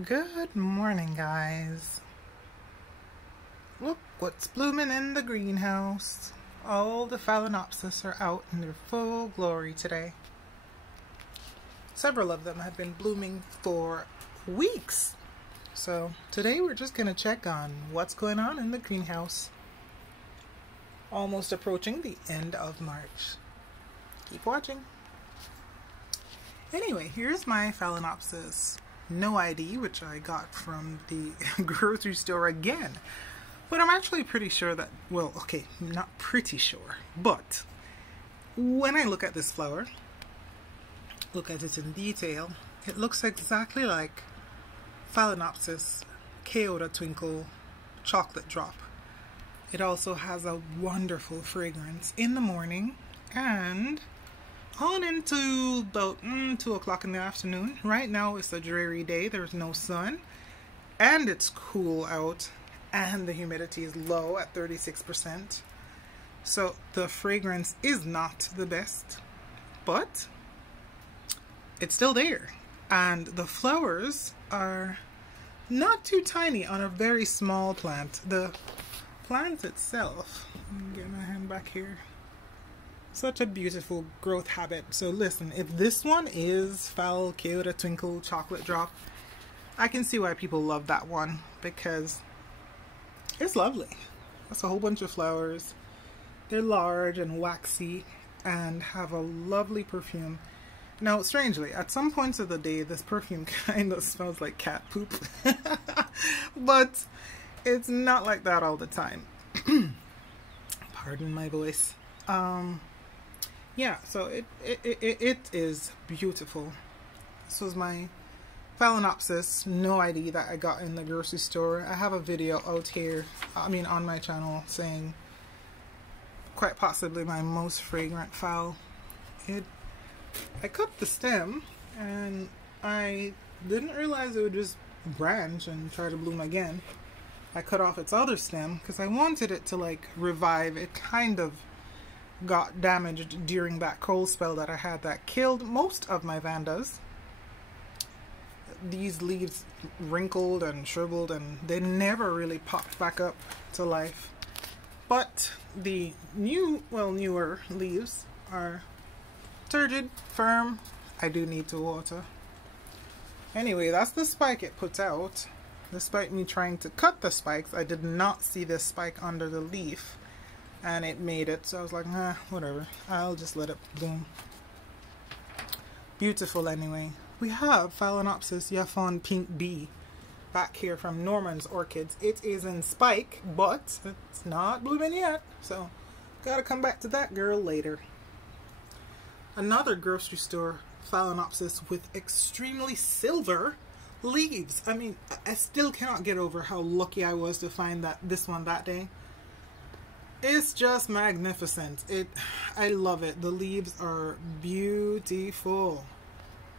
Good morning, guys. Look what's blooming in the greenhouse. All the Phalaenopsis are out in their full glory today. Several of them have been blooming for weeks. So today we're just going to check on what's going on in the greenhouse. Almost approaching the end of March. Keep watching. Anyway, here's my Phalaenopsis. No ID, which I got from the grocery store again. But I'm actually pretty sure that, well, okay, not pretty sure, but when I look at this flower, look at it in detail, it looks exactly like Phalaenopsis Kyoto Twinkle Chocolate Drop. It also has a wonderful fragrance in the morning and on into about 2 o'clock in the afternoon. Right now it's a dreary day, there's no sun, and it's cool out, and the humidity is low at 36%. So the fragrance is not the best, but it's still there. And the flowers are not too tiny on a very small plant. The plant itself, let me get my hand back here. Such a beautiful growth habit. So listen, if this one is Phal Kyoto Twinkle Chocolate Drop, I can see why people love that one because it's lovely. That's a whole bunch of flowers. They're large and waxy and have a lovely perfume. Now, strangely, at some points of the day, this perfume kind of smells like cat poop. But it's not like that all the time. Pardon my voice. Yeah, so it is beautiful. This was my Phalaenopsis No ID that I got in the grocery store. I have a video out here, on my channel, saying quite possibly my most fragrant phal. I cut the stem and I didn't realize it would just branch and try to bloom again. I cut off its other stem because I wanted it to like revive. It kind of got damaged during that cold spell that I had that killed most of my vandas. These leaves wrinkled and shriveled and they never really popped back up to life. But the newer leaves are turgid, firm. I do need to water. Anyway, that's the spike it puts out. Despite me trying to cut the spikes, I did not see this spike under the leaf. And it made it, so I was like, whatever. I'll just let it bloom. Beautiful anyway. We have Phalaenopsis Yafon Pink Bee back here from Norman's Orchids. It is in spike, but it's not blooming yet. So, gotta come back to that girl later. Another grocery store Phalaenopsis with extremely silver leaves. I mean, I still cannot get over how lucky I was to find this one that day. It's just magnificent. I love it. The leaves are beautiful.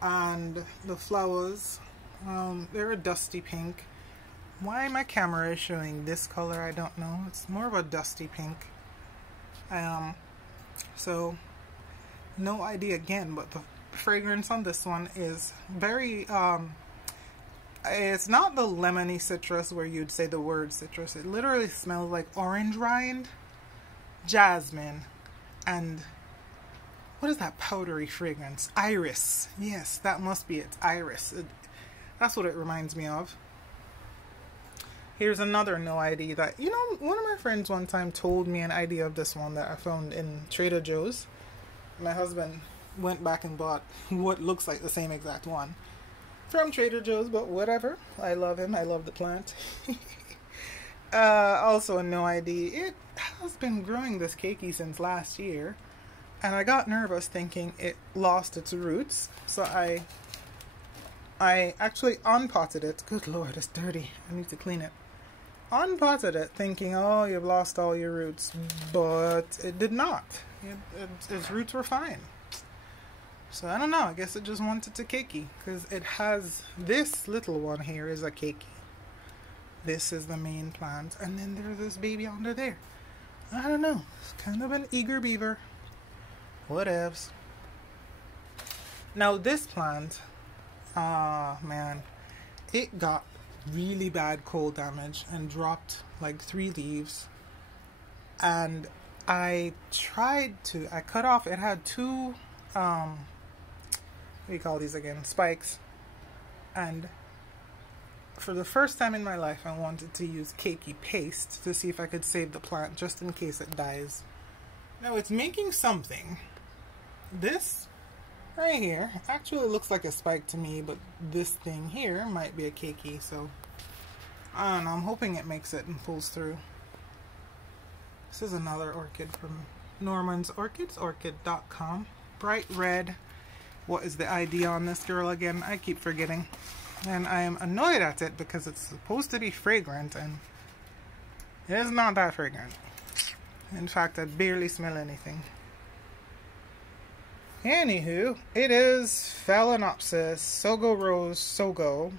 And the flowers, they're a dusty pink. Why my camera is showing this color, I don't know. It's more of a dusty pink. So, no idea again, but the fragrance on this one is very, it's not the lemony citrus where you'd say the word citrus. It literally smells like orange rind, jasmine, and what is that powdery fragrance? Iris. Yes, that must be it. Iris. That's what it reminds me of. Here's another no ID that, one of my friends one time told me an idea of this one that I found in Trader Joe's. My husband went back and bought what looks like the same exact one from Trader Joe's, but whatever. I love him. I love the plant. Also a no ID. It has been growing this keiki since last year, and I got nervous thinking it lost its roots, so I actually unpotted it. Good lord, it's dirty. I need to clean it. Unpotted it thinking, oh, you've lost all your roots, but it did not. Its roots were fine. So I don't know, I guess it just wanted to keiki, because it has this little one here is a keiki. This is the main plant, and then there's this baby under there. I don't know, it's kind of an eager beaver. Whatevs. Now this plant, man, it got really bad cold damage and dropped like 3 leaves. And I cut off, it had 2, what do you call these again? Spikes. And for the first time in my life, I wanted to use cakey paste to see if I could save the plant just in case it dies. Now it's making something. This right here actually looks like a spike to me, but this thing here might be a cakey, so I don't know. I'm hoping it makes it and pulls through. This is another orchid from Norman's Orchids, orchid.com. Bright red. What is the ID on this girl again? I keep forgetting. And I am annoyed at it because it's supposed to be fragrant and it is not that fragrant. In fact, I barely smell anything. Anywho, it is Phalaenopsis, Sogo Rose, Sogo,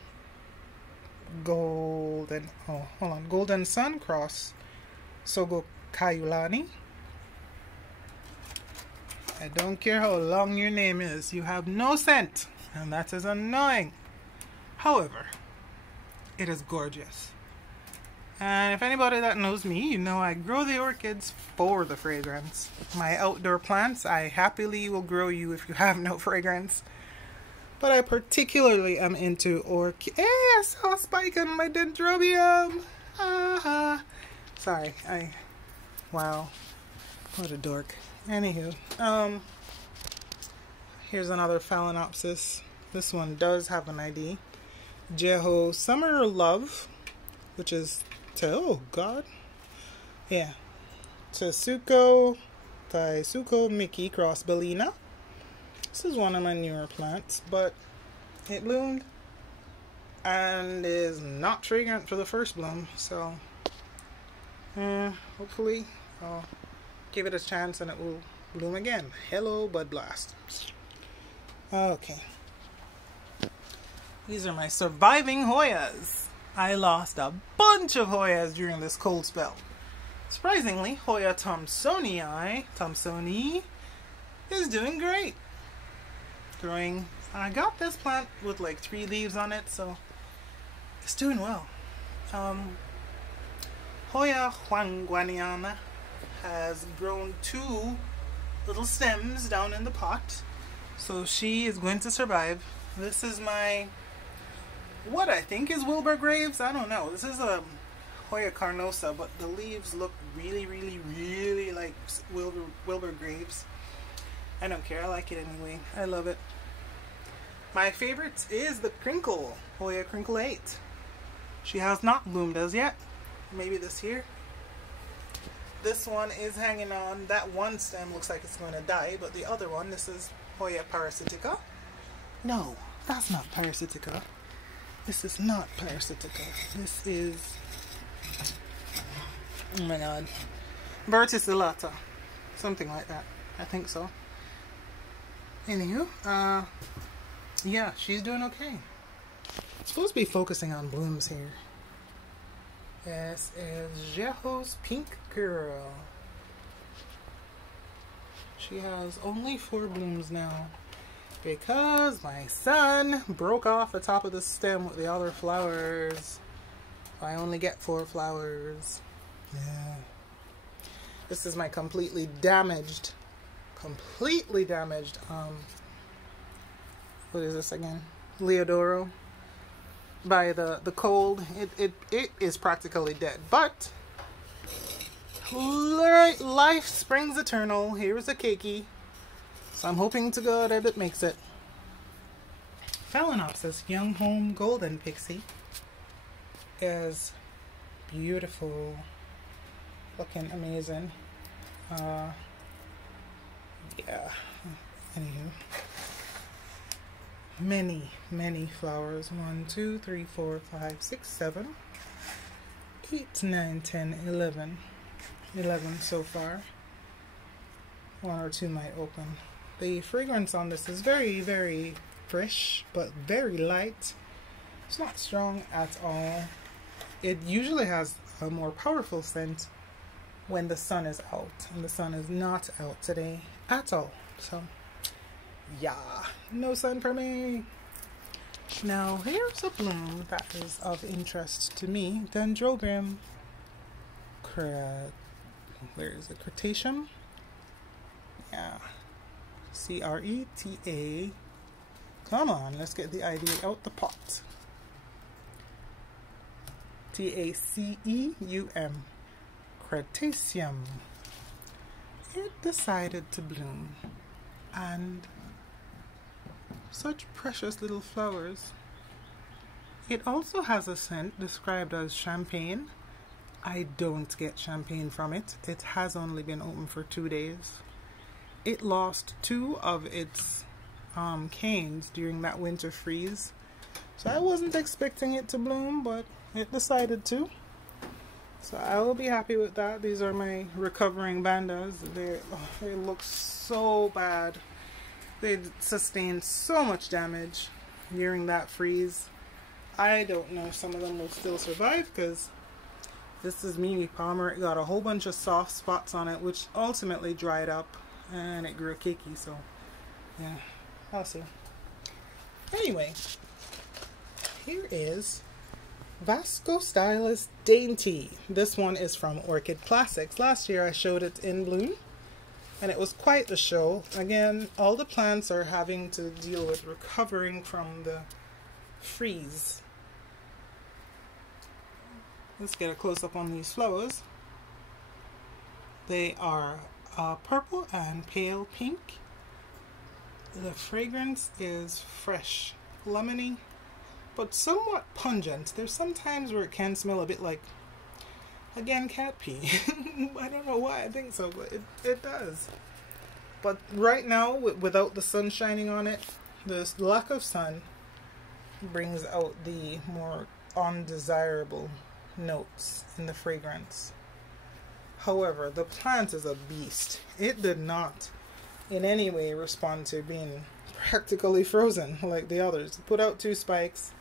Golden, oh, hold on, Golden Sun Cross, Sogo Kayulani. I don't care how long your name is, you have no scent, and that is annoying. However, it is gorgeous. And if anybody that knows me, you know I grow the orchids for the fragrance. My outdoor plants, I happily will grow you if you have no fragrance. But I particularly am into orchid. Hey, I saw a spike on my dendrobium. Sorry, wow, what a dork. Anywho, here's another Phalaenopsis. This one does have an ID. Jeho Summer Love, which is oh god, yeah, Taisuko Mickey Cross Bellina. This is one of my newer plants, but it bloomed and is not fragrant for the first bloom, so hopefully I'll give it a chance and it will bloom again. Hello Bud Blast. Okay, these are my surviving Hoyas. I lost a bunch of Hoyas during this cold spell. Surprisingly, Hoya Thomsoni is doing great. Growing. I got this plant with like 3 leaves on it, so it's doing well. Hoya Huanguaniana has grown 2 little stems down in the pot, so she is going to survive. This is my, what I think is Wilbur Graves. I don't know. This is a Hoya carnosa, but the leaves look really, really, really like Wilbur Graves. I don't care. I like it anyway. I love it. My favorite is the Crinkle, Hoya Crinkle 8. She has not bloomed as yet. Maybe this here. This one is hanging on. That one stem looks like it's going to die, but the other one, this is Hoya Parasitica. No, that's not Parasitica. This is not Parasitica. This is, oh my god, Verticillata. Something like that. I think so. Anywho, yeah, she's doing okay. I'm supposed to be focusing on blooms here. This is Jeho's Pink Girl. She has only 4 blooms now because my son broke off the top of the stem with the other flowers. I only get 4 flowers. Yeah. This is my completely damaged, what is this again? Leodoro. By the cold, it is practically dead, but life springs eternal. Here's a keiki, so I'm hoping to God that it makes it. Phalaenopsis Young Home Golden Pixie is beautiful, looking amazing. Yeah, anywho, many flowers. 1, 2, 3, 4, 5, 6, 7, 8, 9, 10, 11 so far. 1 or 2 might open. The fragrance on this is very, very fresh, but very light. It's not strong at all. It usually has a more powerful scent when the sun is out, and the sun is not out today at all. So yeah, no sun for me. Now here's a bloom that is of interest to me. Dendrobium where is it? Cretaceum? Yeah. C-R-E-T-A. Come on, let's get the ID out the pot. T-A-C-E-U-M. Cretaceum. It decided to bloom. And such precious little flowers. It also has a scent described as champagne. I don't get champagne from it. It has only been open for 2 days. It lost 2 of its canes during that winter freeze. So I wasn't expecting it to bloom, but it decided to. So I will be happy with that. These are my recovering bandas. They look so bad. They sustained so much damage during that freeze. I don't know if some of them will still survive, because this is Mimi Palmer. It got a whole bunch of soft spots on it, which ultimately dried up, and it grew cakey. So yeah, I'll see. Anyway, here is Vasco Stylist Dainty. This one is from Orchid Classics. Last year I showed it in bloom, and it was quite the show. Again, all the plants are having to deal with recovering from the freeze. Let's get a close-up on these flowers. They are purple and pale pink. The fragrance is fresh, lemony, but somewhat pungent. There's some times where it can smell a bit like, again, cat pee. I don't know why I think so, but it does. But right now, without the sun shining on it, the lack of sun brings out the more undesirable notes in the fragrance. However, the plant is a beast. It did not in any way respond to being practically frozen like the others. It put out 2 spikes.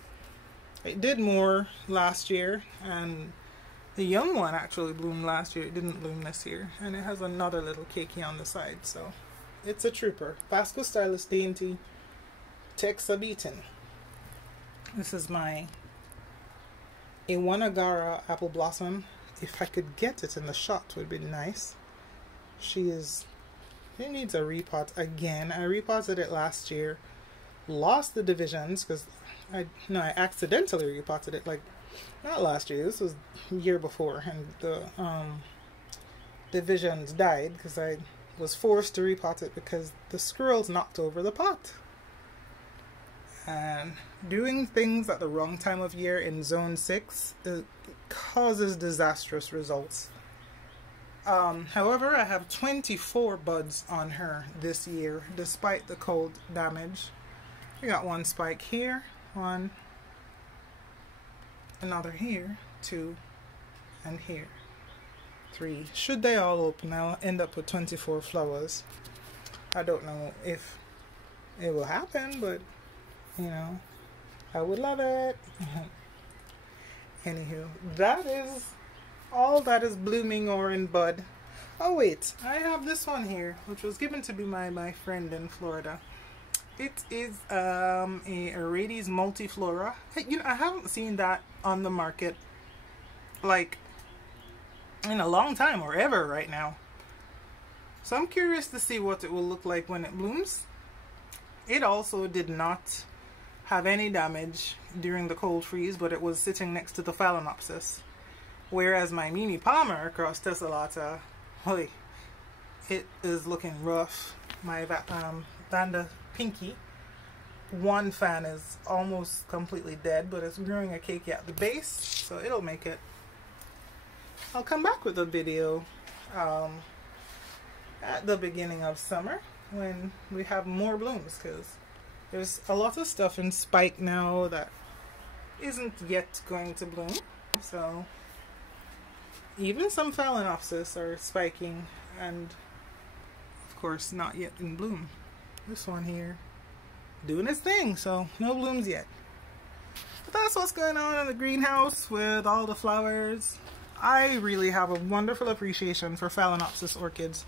It did more last year, and the young one actually bloomed last year. It didn't bloom this year, and it has another little cakey on the side, so it's a trooper. Vasco Stylist Dainty takes a beating. This is my Iwanagara apple blossom. If I could get it in the shot, would be nice. It needs a repot again. I repotted it last year, lost the divisions because I accidentally repotted it, like not last year, this was the year before, and the divisions died because I was forced to repot it because the squirrels knocked over the pot. And doing things at the wrong time of year in zone 6 causes disastrous results. However, I have 24 buds on her this year, despite the cold damage. We got 1 spike here, 1, another here, 2, and here, 3. Should they all open, I'll end up with 24 flowers. I don't know if it will happen, but you know, I would love it. Anywho, that is all that is blooming or in bud. Oh wait, I have this one here, which was given to be my friend in Florida. It is a Arades multiflora. I haven't seen that on the market like in a long time or ever right now. So I'm curious to see what it will look like when it blooms. It also did not have any damage during the cold freeze, but it was sitting next to the Phalaenopsis. Whereas my Mimi Palmer across Tessellata, it is looking rough. My Vanda Pinky, 1 fan is almost completely dead, but it's growing a cakey at the base, so it'll make it. I'll come back with a video at the beginning of summer when we have more blooms, because there's a lot of stuff in spike now that isn't yet going to bloom. So even some Phalaenopsis are spiking and of course not yet in bloom. This one here doing its thing, so no blooms yet. But that's what's going on in the greenhouse with all the flowers. I really have a wonderful appreciation for Phalaenopsis orchids.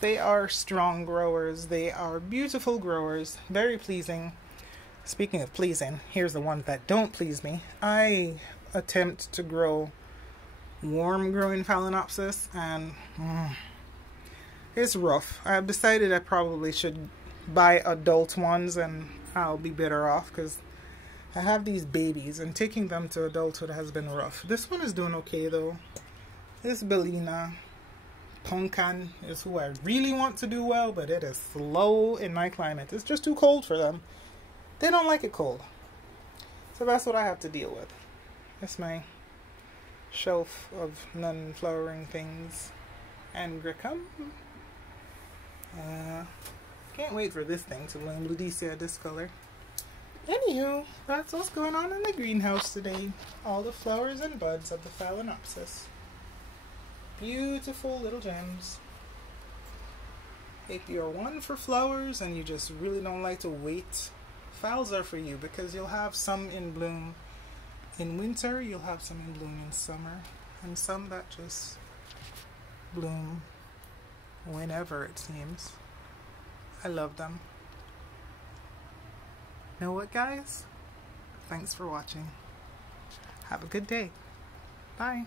They are strong growers. They are beautiful growers, very pleasing. Speaking of pleasing, here's the ones that don't please me. I attempt to grow warm growing Phalaenopsis, and it's rough. I've decided I probably should buy adult ones, and I'll be better off because I have these babies and taking them to adulthood has been rough. This one is doing okay though. This Bellina Punkan is who I really want to do well, but it is slow in my climate. It's just too cold for them. They don't like it cold. So that's what I have to deal with. That's my shelf of non-flowering things. And Grickham. Can't wait for this thing to bloom. Ludicia discolor. Anywho, that's what's going on in the greenhouse today. All the flowers and buds of the Phalaenopsis. Beautiful little gems. If you're one for flowers and you just really don't like to wait, phals are for you because you'll have some in bloom in winter, you'll have some in bloom in summer, and some that just bloom whenever it seems. I love them. Know what, guys? Thanks for watching. Have a good day. Bye.